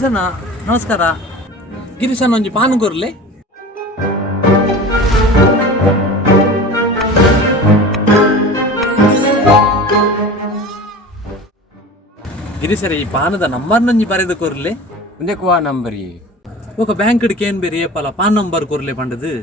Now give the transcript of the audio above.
ಗಿರೀಶಣ್ಣ ನಮಸ್ಕಾರ. ಗಿರೀಶಣ್ಣ ಒಂಜಿ ಪಾನ್ ಕೊರ್ಲೆ. ಗಿರೀಶರ ಈ ಪಾನದ ನಂಬರ್ ನಂಜಿ ಬರೆದು ಕೊರ್ಲೆ. ಒಂದೇ ನಂಬರಿ ఒక బ్యాంక్ కేన్ బెరి ఏపల పాన్ నంబర్ కొర్లే పండదు.